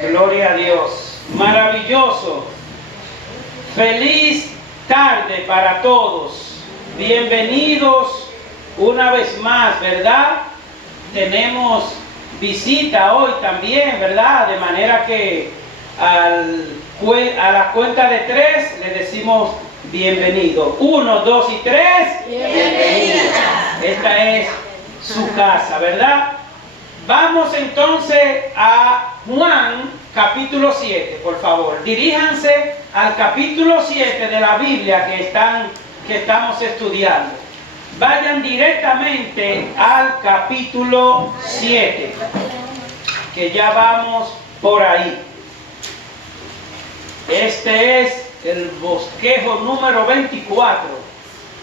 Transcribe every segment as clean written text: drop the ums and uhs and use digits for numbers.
Gloria a Dios. Maravilloso. Feliz tarde para todos. Bienvenidos una vez más, ¿verdad? Tenemos visita hoy también, ¿verdad? De manera que a la cuenta de 3 le decimos bienvenido. 1, 2 y 3. Bienvenida. Esta es su casa, ¿verdad? Vamos entonces a Juan capítulo 7, por favor. Diríjanse al capítulo 7 de la Biblia que estamos estudiando. Vayan directamente al capítulo 7, que ya vamos por ahí. Este es el bosquejo número 24.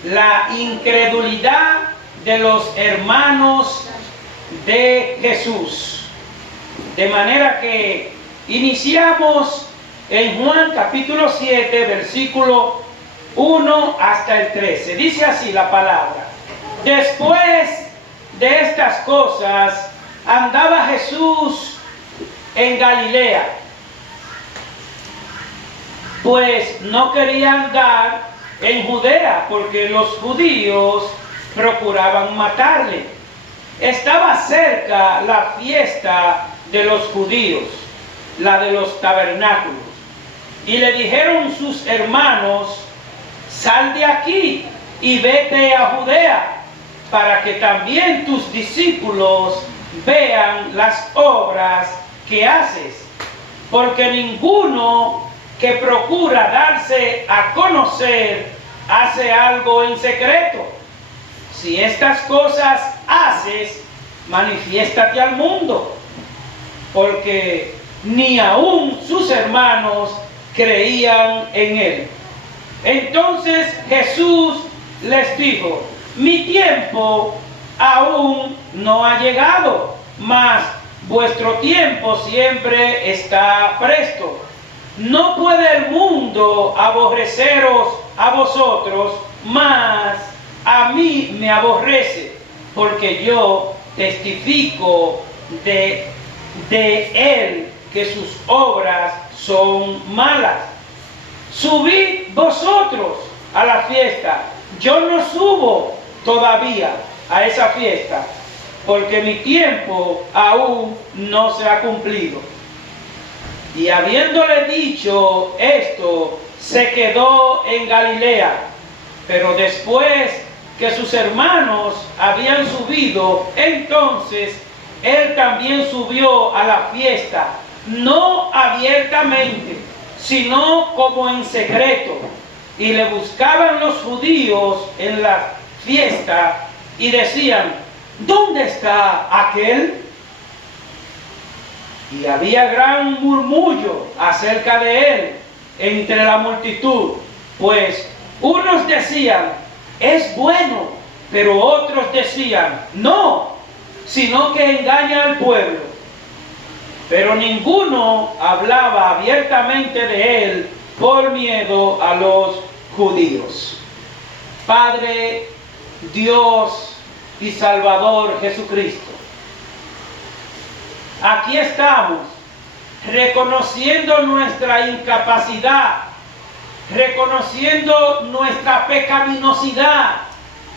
La incredulidad de los hermanos de Jesús. De manera que iniciamos en Juan capítulo 7, versículo 1 hasta el 13. Dice así la palabra: después de estas cosas andaba Jesús en Galilea, pues no quería andar en Judea, porque los judíos procuraban matarle. Estaba cerca la fiesta de los judíos, la de los tabernáculos. Y le dijeron sus hermanos: sal de aquí y vete a Judea, para que también tus discípulos vean las obras que haces. Porque ninguno que procura darse a conocer hace algo en secreto. Si estas cosas haces, manifiéstate al mundo, porque ni aun sus hermanos creían en él. Entonces Jesús les dijo: mi tiempo aún no ha llegado, mas vuestro tiempo siempre está presto. No puede el mundo aborreceros a vosotros, mas a mí me aborrece, porque yo testifico de él que sus obras son malas. Subid vosotros a la fiesta. Yo no subo todavía a esa fiesta, porque mi tiempo aún no se ha cumplido. Y habiéndole dicho esto, se quedó en Galilea. Pero después que sus hermanos habían subido, entonces él también subió a la fiesta, no abiertamente, sino como en secreto. Y le buscaban los judíos en la fiesta y decían: ¿dónde está aquel? Y había gran murmullo acerca de él entre la multitud, pues unos decían: es bueno, pero otros decían: no, sino que engaña al pueblo. Pero ninguno hablaba abiertamente de él por miedo a los judíos. Padre, Dios y Salvador Jesucristo, aquí estamos reconociendo nuestra incapacidad, reconociendo nuestra pecaminosidad,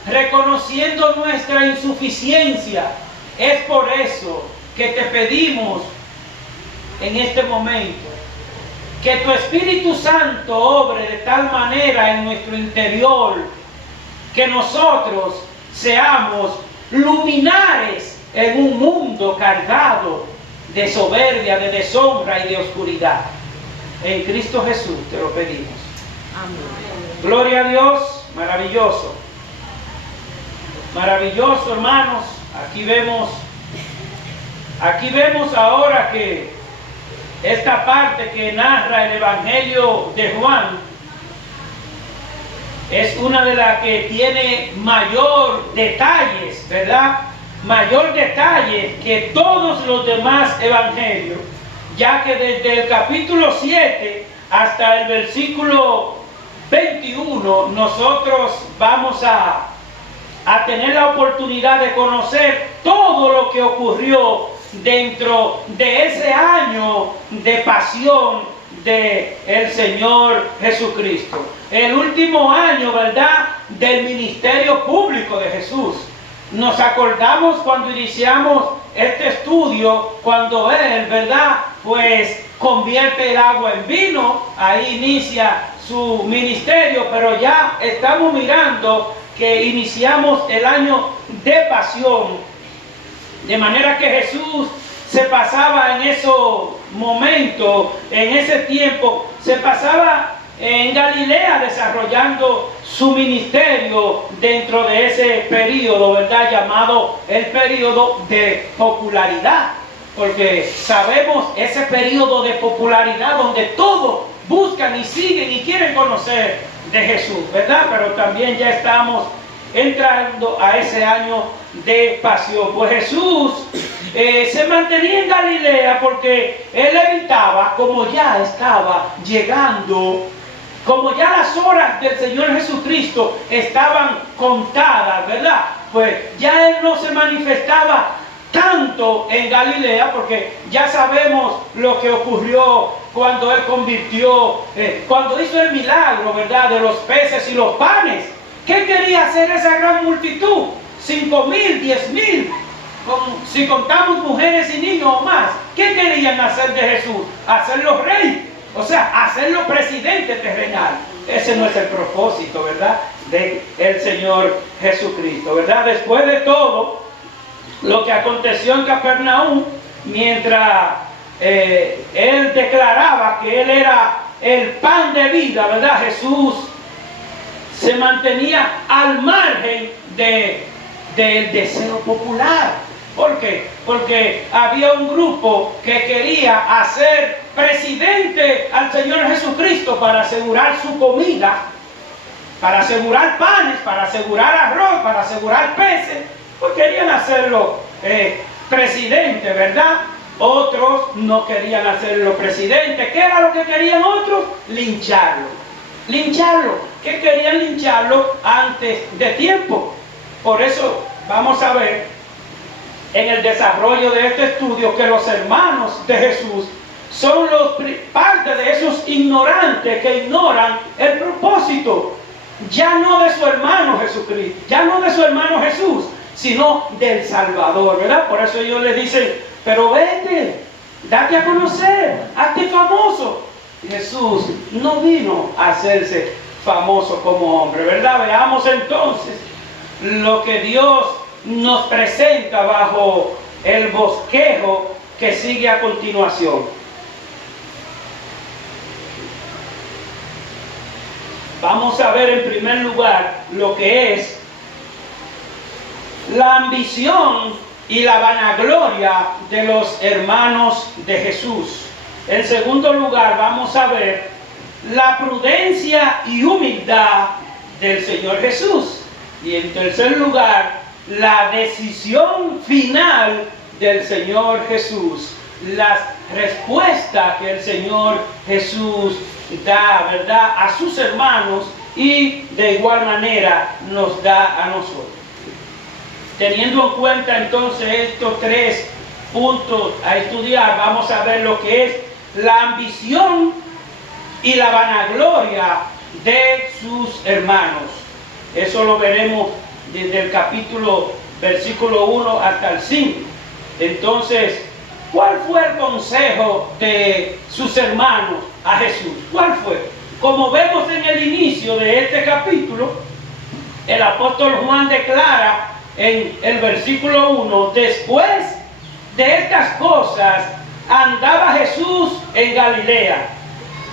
reconociendo nuestra insuficiencia. Es por eso que te pedimos en este momento que tu Espíritu Santo obre de tal manera en nuestro interior que nosotros seamos luminares en un mundo cargado de soberbia, de deshonra y de oscuridad. En Cristo Jesús te lo pedimos. Amén. Gloria a Dios. Maravilloso. Maravilloso, hermanos. Aquí vemos ahora que esta parte que narra el Evangelio de Juan es una de las que tiene mayor detalles, ¿verdad? Mayor detalle que todos los demás evangelios, ya que desde el capítulo 7 hasta el versículo 21 nosotros vamos a tener la oportunidad de conocer todo lo que ocurrió dentro de ese año de pasión del Señor Jesucristo. El último año, ¿verdad?, del ministerio público de Jesús. Nos acordamos cuando iniciamos este estudio, cuando Él, ¿verdad?, pues convierte el agua en vino, ahí inicia su ministerio, pero ya estamos mirando que iniciamos el año de pasión, de manera que Jesús se pasaba en esos momentos, en ese tiempo, se pasaba en Galilea desarrollando su ministerio dentro de ese periodo, ¿verdad?, llamado el periodo de popularidad, porque sabemos ese periodo de popularidad donde todos buscan y siguen y quieren conocer de Jesús, ¿verdad? Pero también ya estamos entrando a ese año de pasión. Pues Jesús se mantenía en Galilea porque Él evitaba, como ya estaba llegando, como ya las horas del Señor Jesucristo estaban contadas, ¿verdad? Pues ya Él no se manifestaba tanto en Galilea, porque ya sabemos lo que ocurrió cuando Él convirtió, cuando hizo el milagro, ¿verdad?, de los peces y los panes. ¿Qué quería hacer esa gran multitud? 5,000, 10,000, si contamos mujeres y niños o más. ¿Qué querían hacer de Jesús? Hacerlo rey, o sea, hacerlo presidente terrenal. Ese no es el propósito, ¿verdad?, del Señor Jesucristo, ¿verdad? Después de todo lo que aconteció en Capernaum, mientras Él declaraba que Él era el pan de vida, ¿verdad?, Jesús se mantenía al margen del deseo popular. ¿Por qué? Porque había un grupo que quería hacer presidente al Señor Jesucristo para asegurar su comida, para asegurar panes, para asegurar arroz, para asegurar peces. Pues querían hacerlo presidente, ¿verdad? Otros no querían hacerlo presidente. ¿Qué era lo que querían otros? Lincharlo. Lincharlo. ¿Qué querían? Lincharlo antes de tiempo. Por eso vamos a ver en el desarrollo de este estudio que los hermanos de Jesús son parte de esos ignorantes que ignoran el propósito, ya no de su hermano Jesucristo, ya no de su hermano Jesús, sino del Salvador, ¿verdad? Por eso ellos le dicen, pero vete, date a conocer, hazte famoso. Jesús no vino a hacerse famoso como hombre, ¿verdad? Veamos entonces lo que Dios nos presenta bajo el bosquejo que sigue a continuación. Vamos a ver en primer lugar lo que es la ambición y la vanagloria de los hermanos de Jesús. En segundo lugar, vamos a ver la prudencia y humildad del Señor Jesús. Y en tercer lugar, la decisión final del Señor Jesús, las respuestas que el Señor Jesús da, ¿verdad?, a sus hermanos y de igual manera nos da a nosotros. Teniendo en cuenta entonces estos tres puntos a estudiar, vamos a ver lo que es la ambición y la vanagloria de sus hermanos. Eso lo veremos desde el versículo 1 hasta el 5. Entonces, ¿cuál fue el consejo de sus hermanos a Jesús? ¿Cuál fue? Como vemos en el inicio de este capítulo, el apóstol Juan declara en el versículo 1, después de estas cosas andaba Jesús en Galilea.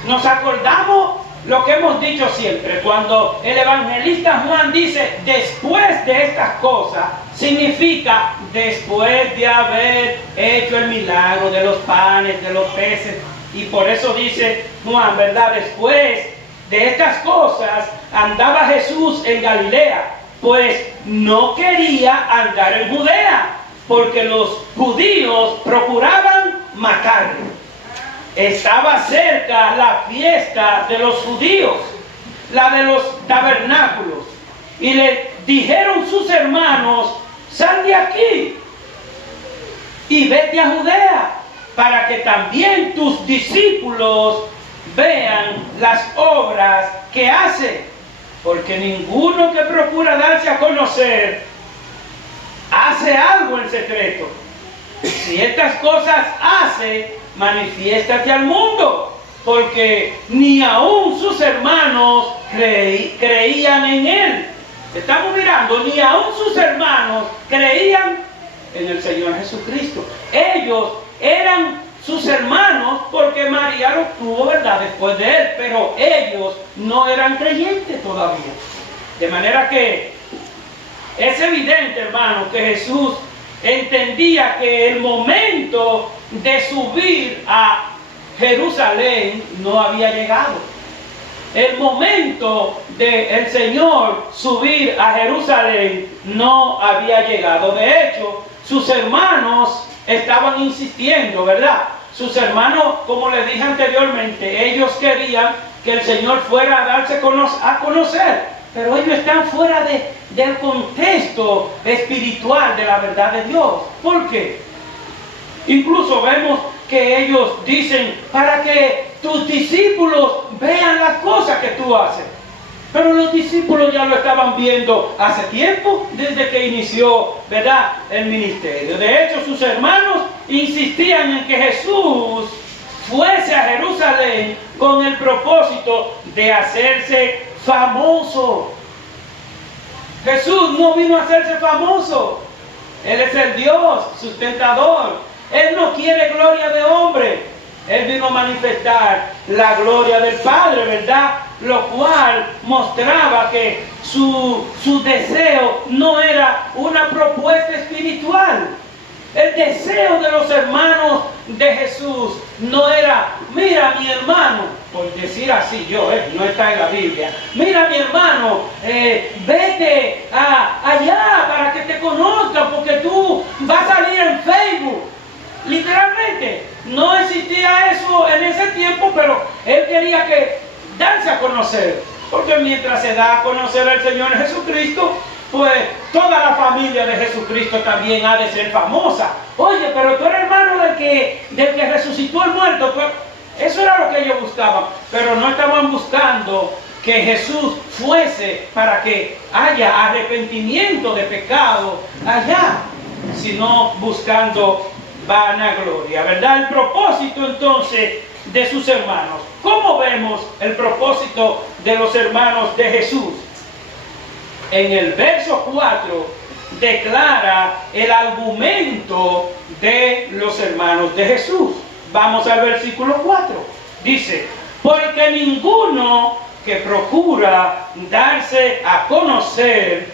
Nos acordamos lo que hemos dicho siempre, cuando el evangelista Juan dice después de estas cosas, significa después de haber hecho el milagro de los panes, de los peces, y por eso dice Juan, ¿verdad? Después de estas cosas andaba Jesús en Galilea, pues no quería andar en Judea, porque los judíos procuraban matarlo. Estaba cerca la fiesta de los judíos, la de los tabernáculos, y le dijeron sus hermanos, sal de aquí y vete a Judea, para que también tus discípulos vean las obras que hace, porque ninguno que procura darse a conocer hace algo en secreto. Si estas cosas hace, manifiéstate al mundo, porque ni aún sus hermanos creían en él. Estamos mirando, ni aún sus hermanos creían en el Señor Jesucristo. Ellos eran sus hermanos porque María los tuvo, ¿verdad?, después de él, pero ellos no eran creyentes todavía. De manera que es evidente, hermano, que Jesús entendía que el momento de subir a Jerusalén no había llegado. El momento del Señor subir a Jerusalén no había llegado. De hecho, sus hermanos estaban insistiendo, ¿verdad? Sus hermanos, como les dije anteriormente, ellos querían que el Señor fuera a darse a conocer, pero ellos están fuera del contexto espiritual de la verdad de Dios. ¿Por qué? Incluso vemos que ellos dicen, para que tus discípulos vean las cosas que tú haces. Pero los discípulos ya lo estaban viendo hace tiempo, desde que inició, ¿verdad?, el ministerio. De hecho, sus hermanos insistían en que Jesús fuese a Jerusalén con el propósito de hacerse famoso. Jesús no vino a hacerse famoso. Él es el Dios sustentador. Él no quiere gloria de hombre. Él vino a manifestar la gloria del Padre, ¿verdad? Lo cual mostraba que su deseo no era una propuesta espiritual. El deseo de los hermanos de Jesús no era, mira mi hermano, por decir así yo, no está en la Biblia, mira mi hermano, vete allá para que te conozcan, porque tú vas a salir en Facebook. Literalmente, no existía eso en ese tiempo, pero él quería que darse a conocer, porque mientras se da a conocer al Señor Jesucristo, pues toda la familia de Jesucristo también ha de ser famosa. Oye, pero tú eres hermano del que resucitó el muerto. Eso era lo que ellos buscaban, pero no estaban buscando que Jesús fuese para que haya arrepentimiento de pecado allá, sino buscando vanagloria, ¿verdad? El propósito entonces de sus hermanos. ¿Cómo vemos el propósito de los hermanos de Jesús? En el verso 4 declara el argumento de los hermanos de Jesús. Vamos al versículo 4. Dice, porque ninguno que procura darse a conocer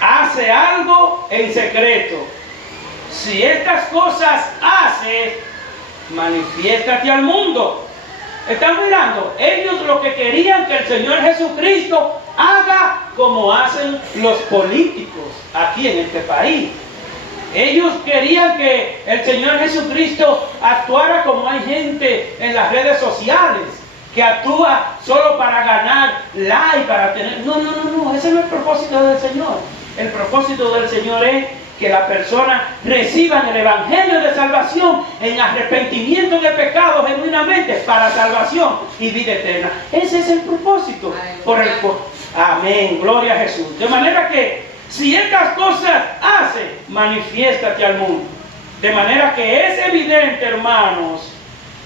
hace algo en secreto. Si estas cosas haces, manifiéstate al mundo. ¿Están mirando? Ellos lo que querían que el Señor Jesucristo haga como hacen los políticos aquí en este país. Ellos querían que el Señor Jesucristo actuara como hay gente en las redes sociales, que actúa solo para ganar like, para tener... No, ese no es el propósito del Señor. El propósito del Señor es que la persona reciba el evangelio de salvación en arrepentimiento de pecados genuinamente para salvación y vida eterna. Ese es el propósito por el cual. Amén, gloria a Jesús. De manera que si estas cosas hace, manifiéstate al mundo. De manera que es evidente, hermanos,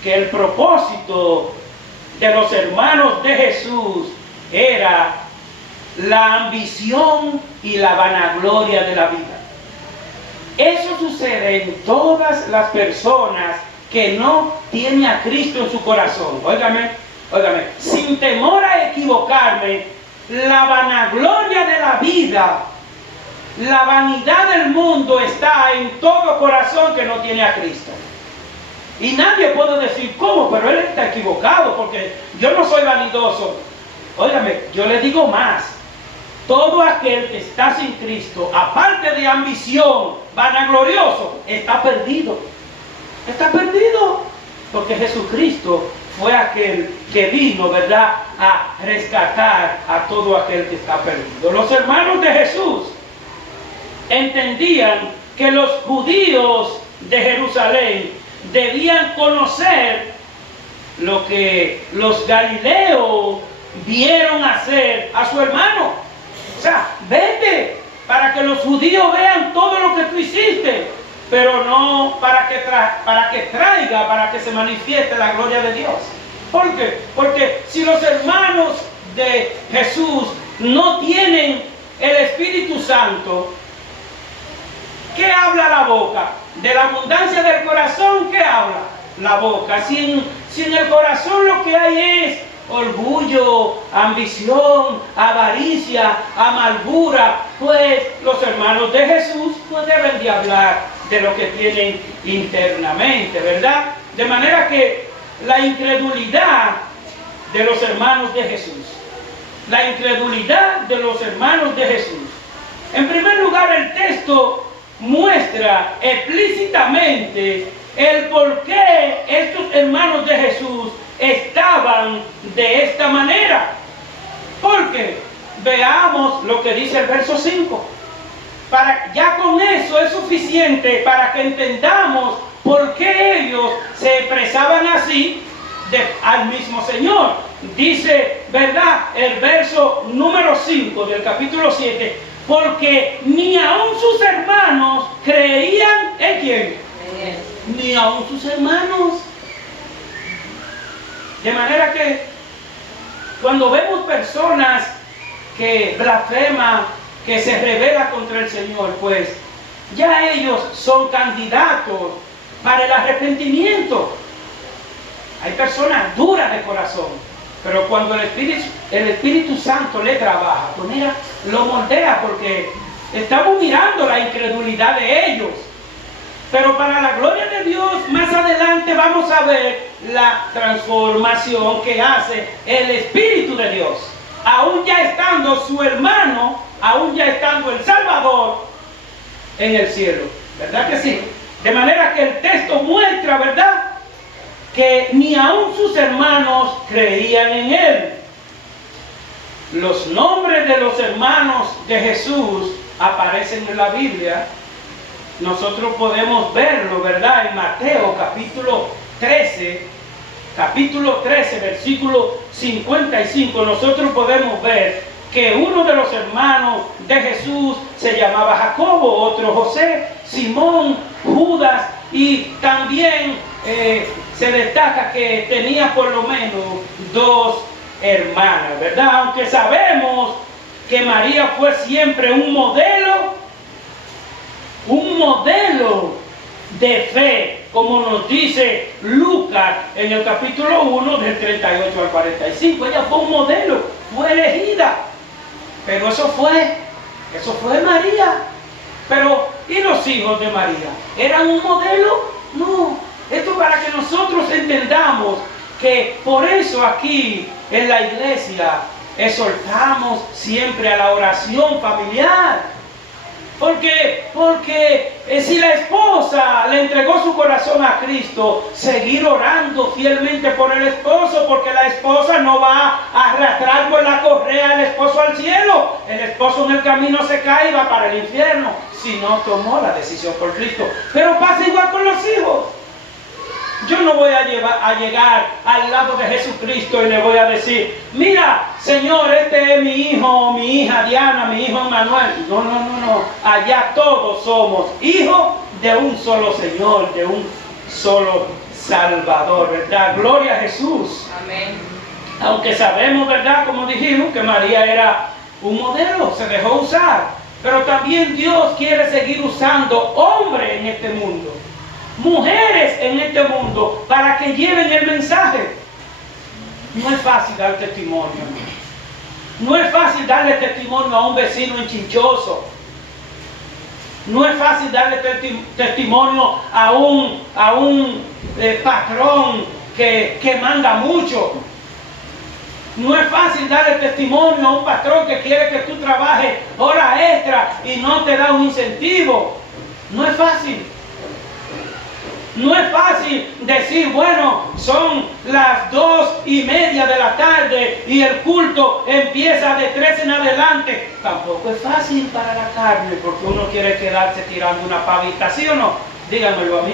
que el propósito de los hermanos de Jesús era la ambición y la vanagloria de la vida. Eso sucede en todas las personas que no tienen a Cristo en su corazón. Óigame, sin temor a equivocarme, la vanagloria de la vida, la vanidad del mundo está en todo corazón que no tiene a Cristo. Y nadie puede decir, ¿cómo? Pero él está equivocado porque yo no soy vanidoso. Óigame, yo le digo más. Todo aquel que está sin Cristo, aparte de ambición, vanaglorioso, está perdido. Está perdido. Porque Jesucristo fue aquel que vino, ¿verdad?, a rescatar a todo aquel que está perdido. Los hermanos de Jesús entendían que los judíos de Jerusalén debían conocer lo que los galileos vieron hacer a su hermano. O sea, vete para que los judíos vean todo lo que tú hiciste, pero no para que traiga, para que se manifieste la gloria de Dios. ¿Por qué? Porque si los hermanos de Jesús no tienen el Espíritu Santo, ¿qué habla la boca? De la abundancia del corazón, ¿qué habla la boca? Si en el corazón lo que hay es orgullo, ambición, avaricia, amargura, pues los hermanos de Jesús pues deben de hablar de lo que tienen internamente, ¿verdad? De manera que la incredulidad de los hermanos de Jesús, la incredulidad de los hermanos de Jesús. En primer lugar, el texto muestra explícitamente el por qué estos hermanos de Jesús estaban de esta manera. Porque veamos lo que dice el verso 5. Ya con eso es suficiente para que entendamos por qué ellos se expresaban así al mismo Señor. Dice, ¿verdad? El verso número 5 del capítulo 7. Porque ni aun sus hermanos creían en quién. Ni aun sus hermanos. De manera que cuando vemos personas que blasfeman, que se rebelan contra el Señor, pues ya ellos son candidatos para el arrepentimiento. Hay personas duras de corazón, pero cuando el Espíritu Santo le trabaja, pues mira, lo moldea, porque estamos mirando la incredulidad de ellos. Pero para la gloria de Dios, más adelante vamos a ver la transformación que hace el Espíritu de Dios. Aún ya estando su hermano, aún ya estando el Salvador en el cielo. ¿Verdad que sí? De manera que el texto muestra, ¿verdad?, que ni aún sus hermanos creían en Él. Los nombres de los hermanos de Jesús aparecen en la Biblia. Nosotros podemos verlo, ¿verdad? En Mateo capítulo 13, versículo 55, nosotros podemos ver que uno de los hermanos de Jesús se llamaba Jacobo, otro José, Simón, Judas, y también se destaca que tenía por lo menos 2 hermanas, ¿verdad? Aunque sabemos que María fue siempre un modelo de fe, como nos dice Lucas en el capítulo 1 del 38 al 45. Ella fue un modelo, fue elegida, pero eso fue María. Pero ¿y los hijos de María? ¿Eran un modelo? No. Esto para que nosotros entendamos que por eso aquí en la iglesia exhortamos siempre a la oración familiar. Porque si la esposa le entregó su corazón a Cristo, seguir orando fielmente por el esposo, porque la esposa no va a arrastrar por la correa al esposo al cielo. El esposo en el camino se cae y va para el infierno, si no tomó la decisión por Cristo. Pero pasa igual con los hijos. Yo no voy a llegar al lado de Jesucristo y le voy a decir, mira, Señor, este es mi hijo, mi hija Diana, mi hijo Manuel. No. Allá todos somos hijos de un solo Señor, de un solo Salvador, ¿verdad? Gloria a Jesús. Amén. Aunque sabemos, ¿verdad? Como dijimos, que María era un modelo, se dejó usar. Pero también Dios quiere seguir usando hombres en este mundo, mujeres en este mundo, para que lleven el mensaje. No es fácil dar testimonio. No es fácil darle testimonio a un vecino enchinchoso. No es fácil darle testimonio a un patrón que manda mucho. No es fácil darle testimonio a un patrón que quiere que tú trabajes horas extra y no te da un incentivo. No es fácil. No es fácil decir, bueno, son las 2:30 de la tarde y el culto empieza de 3 en adelante. Tampoco es fácil para la carne, porque uno quiere quedarse tirando una pavita, ¿sí o no? Díganmelo a mí.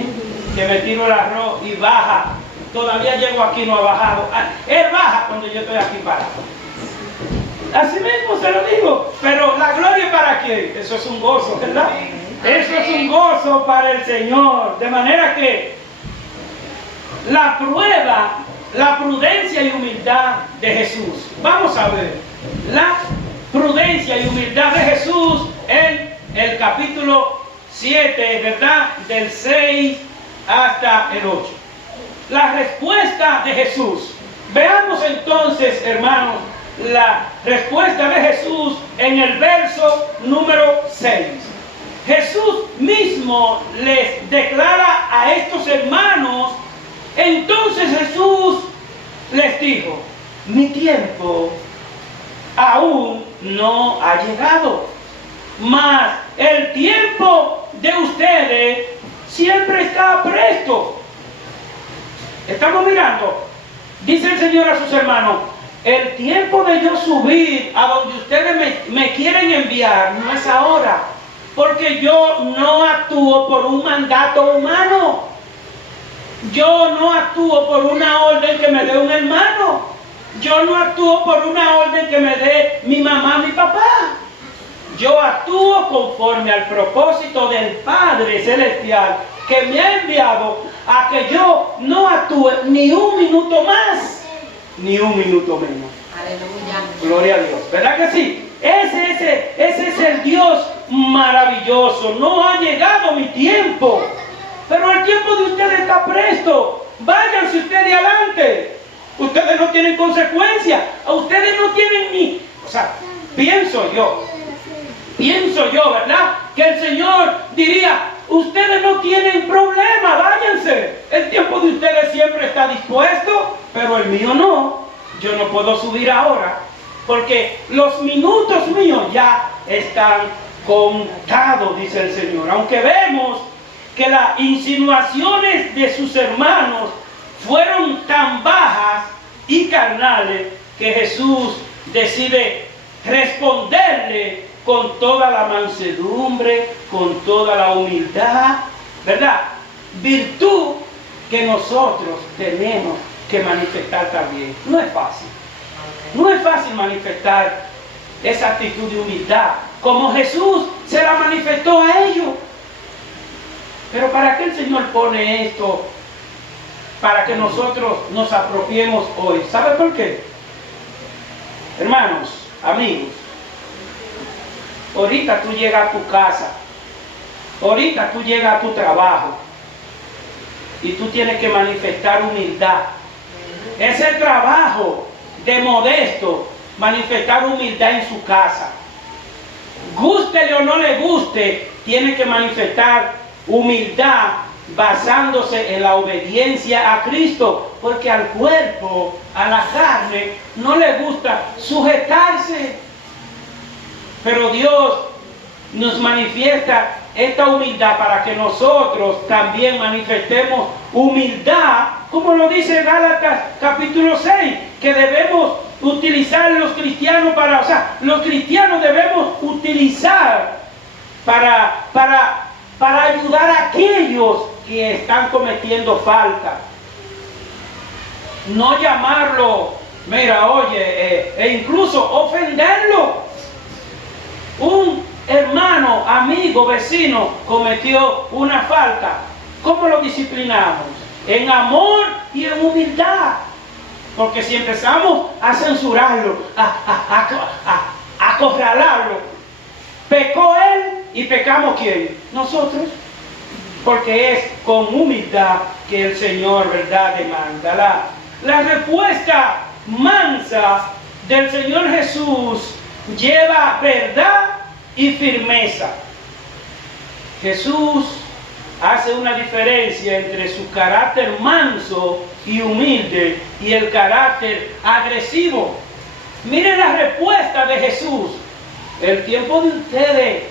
que me tiro el arroz y baja. Todavía llego aquí, no ha bajado. Él baja cuando yo estoy aquí parado. Así mismo se lo digo. Pero la gloria para quién? Eso es un gozo, ¿verdad? Eso es un gozo para el Señor. De manera que la prueba, la prudencia y humildad de Jesús. Vamos a ver la prudencia y humildad de Jesús en el capítulo 7, ¿verdad? Del 6 hasta el 8. La respuesta de Jesús. Veamos entonces, hermanos, la respuesta de Jesús en el verso número 6. Jesús mismo les declara a estos hermanos. Entonces Jesús les dijo: mi tiempo aún no ha llegado, mas el tiempo de ustedes siempre está presto. Estamos mirando, dice el Señor a sus hermanos: el tiempo de yo subir a donde ustedes me quieren enviar no es ahora, porque yo no actúo por un mandato humano. Yo no actúo por una orden que me dé un hermano. Yo no actúo por una orden que me dé mi mamá, mi papá. Yo actúo conforme al propósito del Padre Celestial que me ha enviado a que yo no actúe ni un minuto más, ni un minuto menos. Aleluya. Gloria a Dios. ¿Verdad que sí? Ese es el Dios maravilloso. No ha llegado mi tiempo, pero el tiempo de ustedes está presto. Váyanse ustedes adelante. Ustedes no tienen consecuencias. Ustedes no tienen ni... O sea, pienso yo, ¿verdad? Que el Señor diría: ustedes no tienen problema, váyanse. El tiempo de ustedes siempre está dispuesto, pero el mío no. Yo no puedo subir ahora, porque los minutos míos ya están contados, dice el Señor. Aunque vemos que las insinuaciones de sus hermanos fueron tan bajas y carnales, que Jesús decide responderle con toda la mansedumbre, con toda la humildad, ¿verdad? Virtud que nosotros tenemos que manifestar también. No es fácil. No es fácil manifestar esa actitud de humildad, como Jesús se la manifestó a ellos. Pero ¿para qué el Señor pone esto? Para que nosotros nos apropiemos hoy. ¿Sabe por qué? Hermanos, amigos, ahorita tú llegas a tu casa, ahorita tú llegas a tu trabajo y tú tienes que manifestar humildad. Es el trabajo de Modesto, manifestar humildad en su casa. Gústele o no le guste, tiene que manifestar humildad basándose en la obediencia a Cristo, porque al cuerpo, a la carne, no le gusta sujetarse. Pero Dios nos manifiesta esta humildad para que nosotros también manifestemos humildad, como lo dice Gálatas capítulo 6, que debemos utilizar los cristianos los cristianos debemos utilizar para ayudar a aquellos que están cometiendo falta. No llamarlo, mira, oye, e incluso ofenderlo. Un hermano, amigo, vecino cometió una falta. ¿Cómo lo disciplinamos? En amor y en humildad. Porque si empezamos a censurarlo, a acorralarlo, pecó él y pecamos ¿quién? Nosotros. Porque es con humildad que el Señor, ¿verdad?, demanda. La respuesta mansa del Señor Jesús lleva verdad y firmeza. Jesús hace una diferencia entre su carácter manso y humilde y el carácter agresivo. Miren la respuesta de Jesús: el tiempo de ustedes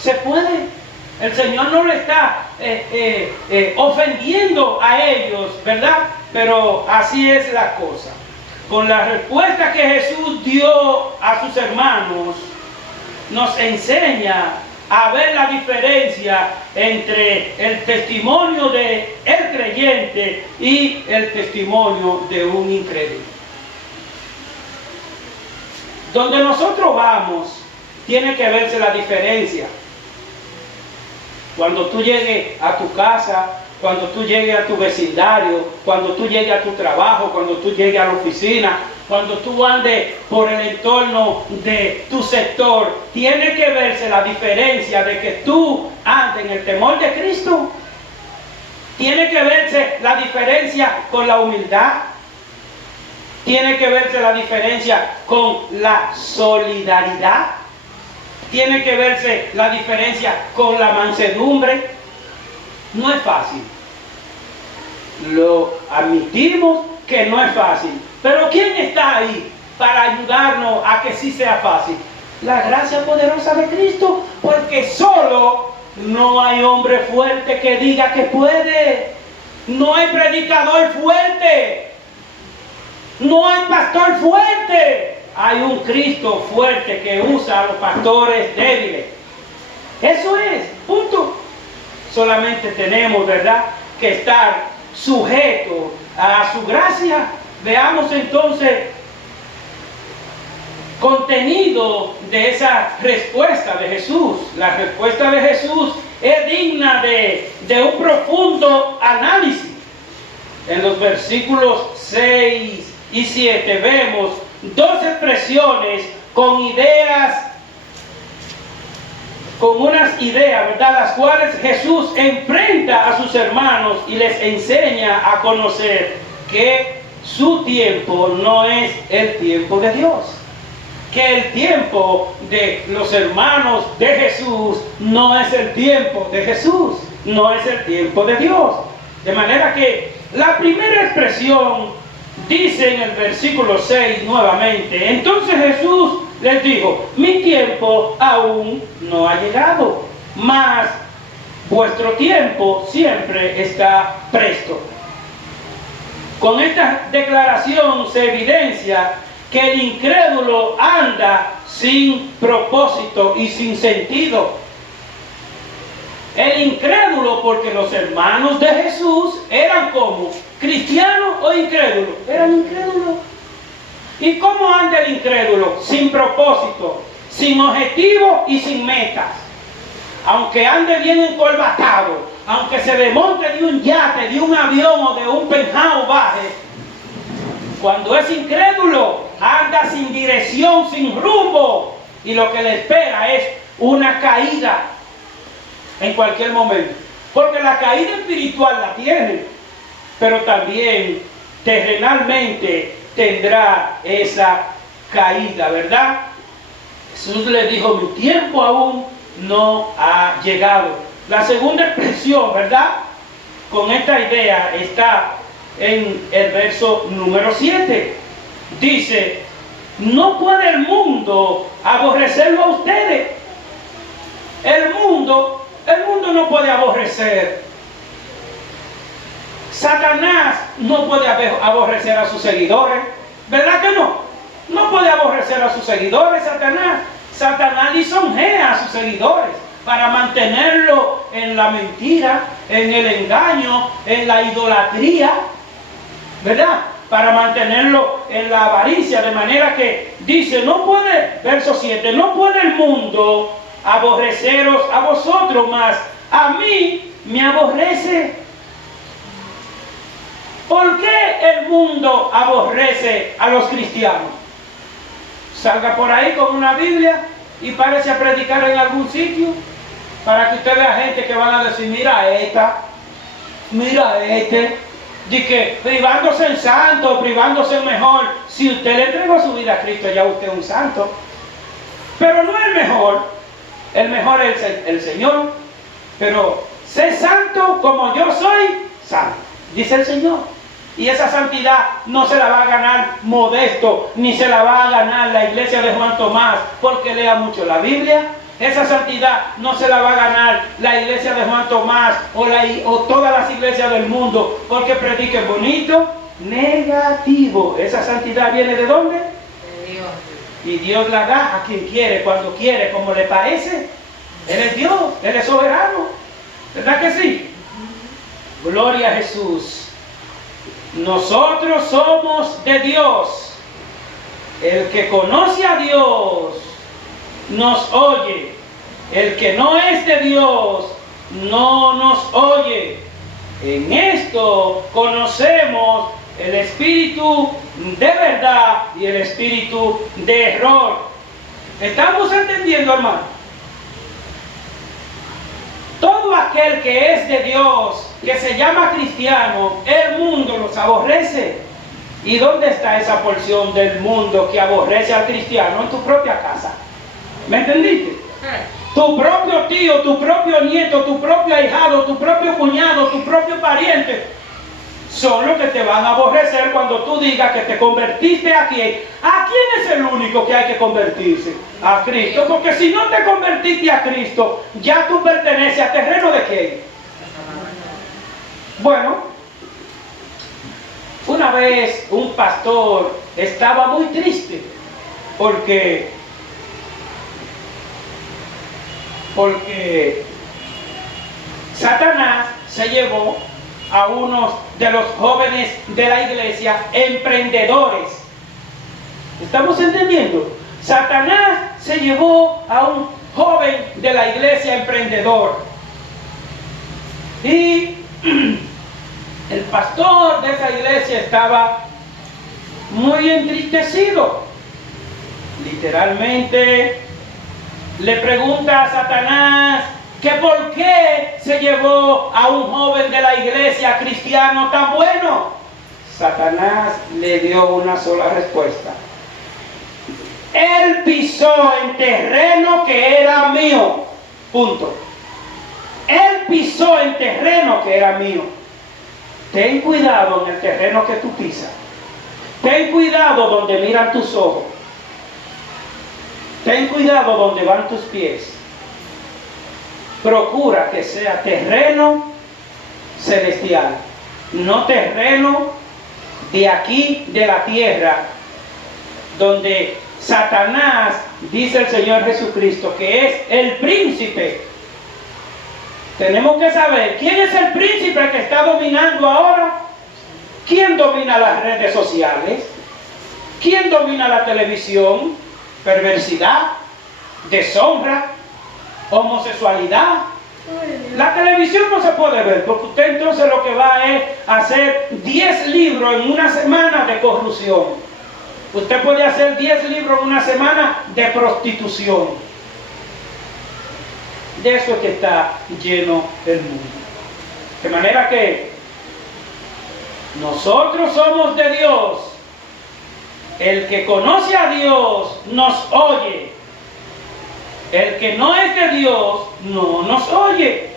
se puede. El Señor no le está ofendiendo a ellos, ¿verdad? Pero así es la cosa. Con la respuesta que Jesús dio a sus hermanos, nos enseña a ver la diferencia entre el testimonio de el creyente y el testimonio de un incrédulo. Donde nosotros vamos, tiene que verse la diferencia. Cuando tú llegues a tu casa, cuando tú llegues a tu vecindario, cuando tú llegues a tu trabajo, cuando tú llegues a la oficina, cuando tú andes por el entorno de tu sector, tiene que verse la diferencia de que tú andes en el temor de Cristo. Tiene que verse la diferencia con la humildad. Tiene que verse la diferencia con la solidaridad. Tiene que verse la diferencia con la mansedumbre. No es fácil. Lo admitimos que no es fácil. Pero ¿quién está ahí para ayudarnos a que sí sea fácil? La gracia poderosa de Cristo, porque solo no hay hombre fuerte que diga que puede. No hay predicador fuerte. No hay pastor fuerte. Hay un Cristo fuerte que usa a los pastores débiles. Eso es, punto. Solamente tenemos, ¿verdad?, que estar sujetos a su gracia. Veamos entonces contenido de esa respuesta de Jesús. La respuesta de Jesús es digna de un profundo análisis. En los versículos 6 y 7 vemos dos expresiones con unas ideas, ¿verdad?, las cuales Jesús enfrenta a sus hermanos y les enseña a conocer que su tiempo no es el tiempo de Dios. Que el tiempo de los hermanos de Jesús no es el tiempo de Jesús, no es el tiempo de Dios. De manera que la primera expresión dice en el versículo 6 nuevamente: entonces Jesús les dijo, mi tiempo aún no ha llegado, mas vuestro tiempo siempre está presto. Con esta declaración se evidencia que el incrédulo anda sin propósito y sin sentido. El incrédulo, porque los hermanos de Jesús eran como cristianos o incrédulos, eran incrédulos. ¿Y cómo anda el incrédulo? Sin propósito, sin objetivo y sin metas. Aunque ande bien encorbatado, aunque se desmonte de un yate, de un avión o de un penthouse baje, cuando es incrédulo, anda sin dirección, sin rumbo, y lo que le espera es una caída en cualquier momento. Porque la caída espiritual la tiene, pero también terrenalmente tendrá esa caída, ¿verdad? Jesús le dijo, mi tiempo aún no ha llegado. La segunda expresión, ¿verdad?, con esta idea está en el verso número 7. Dice, no puede el mundo aborrecerlo a ustedes. El mundo no puede aborrecer. Satanás no puede aborrecer a sus seguidores. ¿Verdad que no? No puede aborrecer a sus seguidores, Satanás. Satanás lisonjea a sus seguidores para mantenerlo en la mentira, en el engaño, en la idolatría, ¿verdad? Para mantenerlo en la avaricia, de manera que dice, no puede, verso 7, no puede el mundo aborreceros a vosotros, mas a mí me aborrece. ¿Por qué el mundo aborrece a los cristianos? Salga por ahí con una Biblia y párese a predicar en algún sitio para que usted vea gente que van a decir, mira esta, mira este, de que privándose en santo, privándose en mejor. Si usted le entregó su vida a Cristo, ya usted es un santo. Pero no es el mejor es el Señor. Pero sé santo como yo soy santo, dice el Señor. Y esa santidad no se la va a ganar Modesto, ni se la va a ganar la iglesia de Juan Tomás porque lea mucho la Biblia. Esa santidad no se la va a ganar la iglesia de Juan Tomás o todas las iglesias del mundo porque predique bonito. Negativo. Esa santidad viene ¿de dónde? De Dios. Y Dios la da a quien quiere, cuando quiere, como le parece. Él es Dios, Él es soberano. ¿Verdad que sí? Gloria a Jesús. Nosotros somos de Dios. El que conoce a Dios nos oye. El que no es de Dios no nos oye. En esto conocemos el espíritu de verdad y el espíritu de error. ¿Estamos entendiendo, hermano? Todo aquel que es de Dios, que se llama cristiano, el mundo los aborrece. ¿Y dónde está esa porción del mundo que aborrece al cristiano? En tu propia casa. ¿Me entendiste? Tu propio tío, tu propio nieto, tu propio ahijado, tu propio cuñado, tu propio pariente son los que te van a aborrecer cuando tú digas que te convertiste a quién. ¿A quién es el único que hay que convertirse? A Cristo. Porque si no te convertiste a Cristo, ya tú perteneces a terreno de quién. Bueno, una vez un pastor estaba muy triste porque Satanás se llevó a unos de los jóvenes de la iglesia emprendedores. ¿Estamos entendiendo? Satanás se llevó a un joven de la iglesia emprendedor. Y el pastor de esa iglesia estaba muy entristecido. Literalmente le pregunta a Satanás que por qué se llevó a un joven de la iglesia cristiano tan bueno. Satanás le dio una sola respuesta. Él pisó en terreno que era mío. Punto. Él pisó en terreno que era mío. Ten cuidado en el terreno que tú pisas. Ten cuidado donde miran tus ojos. Ten cuidado donde van tus pies. Procura que sea terreno celestial, no terreno de aquí, de la tierra, donde Satanás, dice el Señor Jesucristo, que es el príncipe. Tenemos que saber quién es el príncipe que está dominando ahora. ¿Quién domina las redes sociales? ¿Quién domina la televisión? Perversidad, deshonra, homosexualidad. La televisión no se puede ver, porque usted entonces lo que va es hacer 10 libros en una semana de corrupción. Usted puede hacer 10 libros en una semana de prostitución. De eso es que está lleno el mundo. De manera que nosotros somos de Dios. El que conoce a Dios nos oye. El que no es de Dios no nos oye.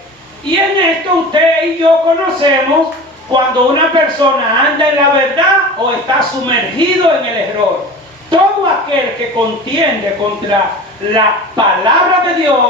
Y en esto usted y yo conocemos cuando una persona anda en la verdad o está sumergido en el error. Todo aquel que contiende contra la palabra de Dios